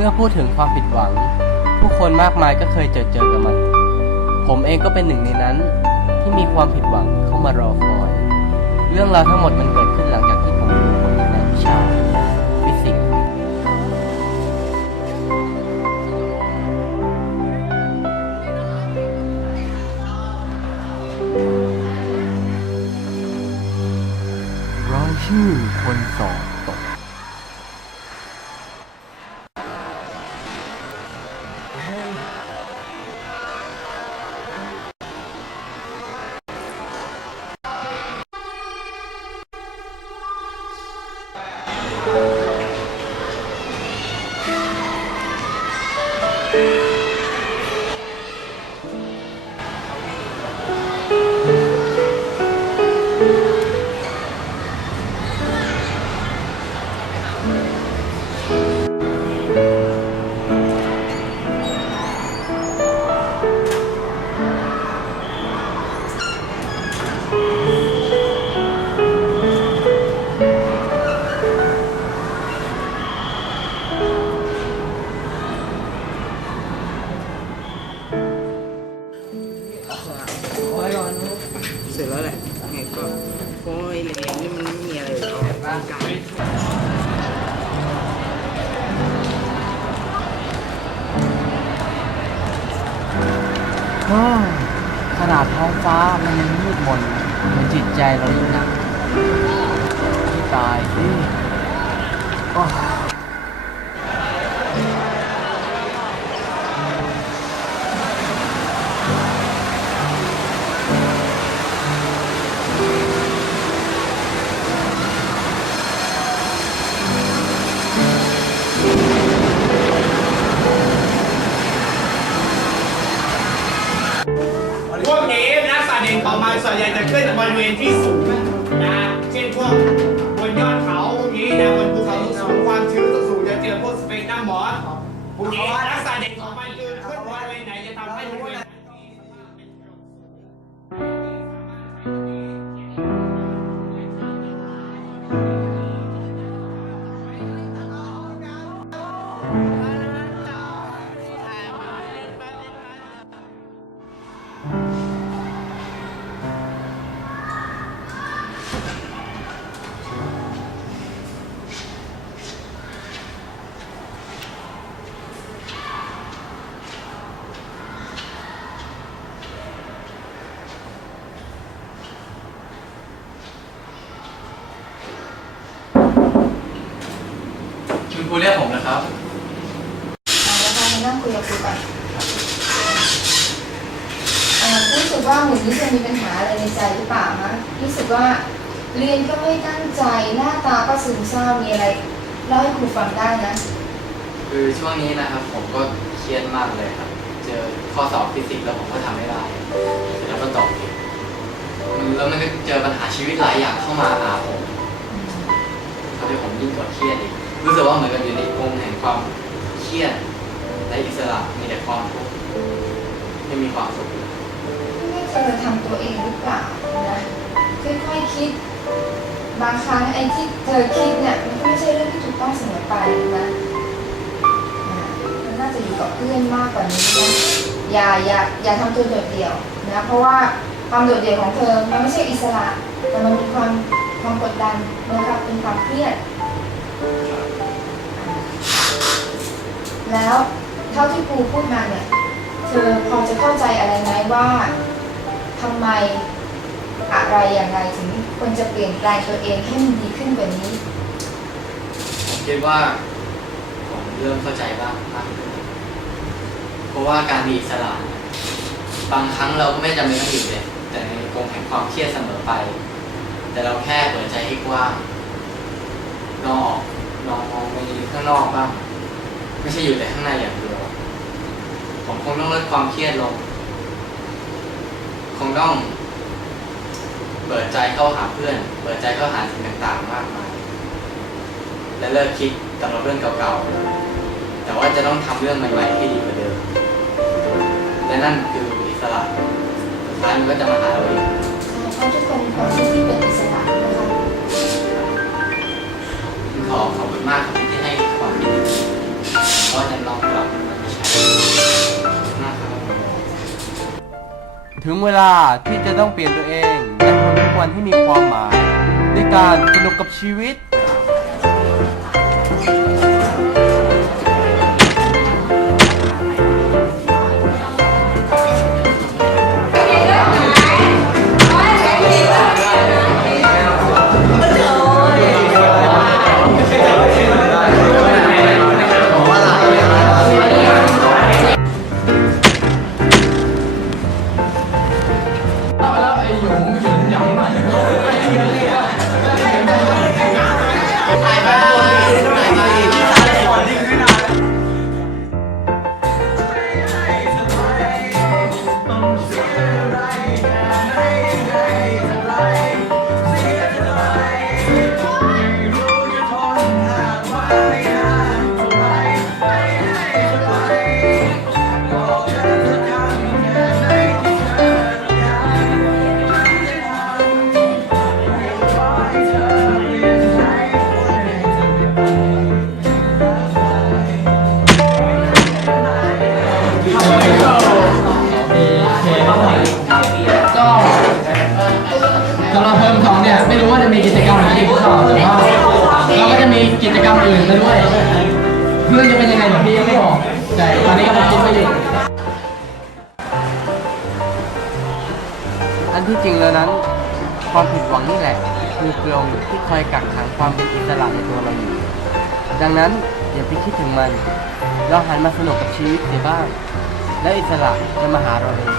เมื่อพูดถึงความผิดหวัง ผู้คนมากมายก็เคยเจอเจอกับมัน ผมเองก็เป็นหนึ่งในนั้น ที่มีความผิดหวังเข้ามารอคอย เรื่องราวทั้งหมดมันเกิดขึ้นหลังจากที่ผมรู้ผลในวิชาฟิสิกส์รายชื่อคนสอบ ขนาดท้องฟ้ามันยังมืดมนเหมือนจิตใจเรายิ่งนัก ริเวณที่สูงนะเช่นพวกบนยอดเขาพวกนี้นะบนภูเขาสูงความชื้นสูงจะเจอพวกสเปกตรัมมอสพวกนี้นักสัตว์เด คุณครูเรียกผมนะครับเอาละค่ะมานั่งคุยกับครูก่อนเอ่อรู้สึกว่าหนูนี่จะมีปัญหาอะไรในใจหรือเปล่าคะรู้สึกว่าเรียนก็ไม่ตั้งใจหน้าตาก็ซึมเศร้ามีอะไรเล่าให้ครูฟังได้นะ คือช่วงนี้นะครับ ผมก็เครียดมากเลยครับ เจอข้อสอบฟิสิกส์แล้วผมก็ทำไม่ได้เสร็จแล้วก็ตกอีกมันแล้วมันก็เจอปัญหาชีวิตหลายอย่างเข้ามาหาผมทำให้ผมยิ่งกดเครียดอีก รู้สึกว่าเหมือนกับอยู่ในกรงแห่งความเครียดและอิสระมีแต่ความทุกข์ไม่มีความสุขไม่เธอทำตัวเองหรือเปล่านะค่อยๆคิด บางครั้งไอ้ที่เธอคิดเนี่ยมันก็ไม่ใช่เรื่องที่ถูกต้องเสมอไปนะมันน่าจะอยู่กับเพื่อนมากกว่านี้นะอย่าอย่าอย่าทำตัวโดดเดี่ยวนะเพราะว่าความโดดเดี่ยวของเธอมันไม่ใช่อิสระ แต่มันมีความความกดดันนะครับเป็นความเครียด แล้วเท่าที่ครูพูดมาเนี่ย เธอพอจะเข้าใจอะไรไหมว่าทำไมอะไรอย่างไรถึงควรจะเปลี่ยนแปลงตัวเองให้มันดีขึ้นกว่านี้ ผมคิดว่าผมเริ่มเข้าใจบ้างมากขึ้นเพราะว่าการมีอิสระเนี่ยบางครั้งเราก็ไม่จำเป็นต้องอยู่เลยแต่ในกรงแห่งความเครียดเสมอไป แต่เราแค่เปิดใจให้กว้าง นอกลองมองไปข้างนอกบ้างไม่ใช่อยู่แต่ข้างในอย่างเดียว ผมคงต้องลดความเครียดลง คงต้อง เปิดใจเข้าหาเพื่อน เปิดใจเข้าหาสิ่งต่างๆ มากมาย และเลิกคิดสำหรับเรื่องเก่าๆ แต่ว่าจะต้องทำเรื่องใหม่ๆให้ดีกว่าเดิม และนั่นคืออิสระ สุดท้ายมันก็จะมาหาเราเองเพราะทุกคนที่เป็นอิสระ ขอขอบคุณมากครับที่ให้ความรู้ก็จะลองกลับมาใช้มากครับถึงเวลาที่จะต้องเปลี่ยนตัวเองและคนทุกวันที่มีความหมาย ด้วยการสนุกกับชีวิต สำหรับเทอมสองเนี่ยไม่รู้ว่าจะมีกิจกรรมอะไรอีกหรือเปล่าแต่ว่าเราก็จะมีกิจกรรมอื่นมาด้วยเรื่องจะเป็นยังไงเดี๋ยวพี่ยังไม่บอกแต่ตอนนี้กำลังคิดไปอยู่อันที่จริงแล้วนั้น ความผิดหวังนี่แหละ คือกลงที่คอยกักขังความเป็นอิสระในตัวเราอยู่ ดังนั้นอย่าไปคิดถึงมัน เราหันมาสนุกกับชีวิตเสียบ้าง แล้วอิสระจะมาหาเราเอง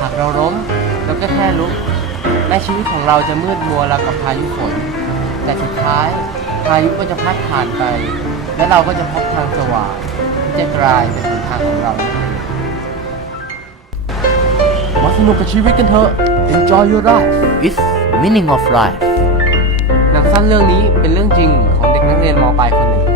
หากเราล้มเราก็แค่ลุก แม้ชีวิตของเราจะมืดมัวแล้วกับพายุฝน แต่สุดท้ายพายุก็จะพัดผ่านไป และเราก็จะพบทางสว่างที่จะกลายเป็นหนทางของเรานั่นเองมาสนุกกับชีวิตกันเถอะ Enjoy your life It's meaning of life. หนังสั้นเรื่องนี้เป็นเรื่องจริงของเด็กนักเรียนมปลายคนหนึ่ง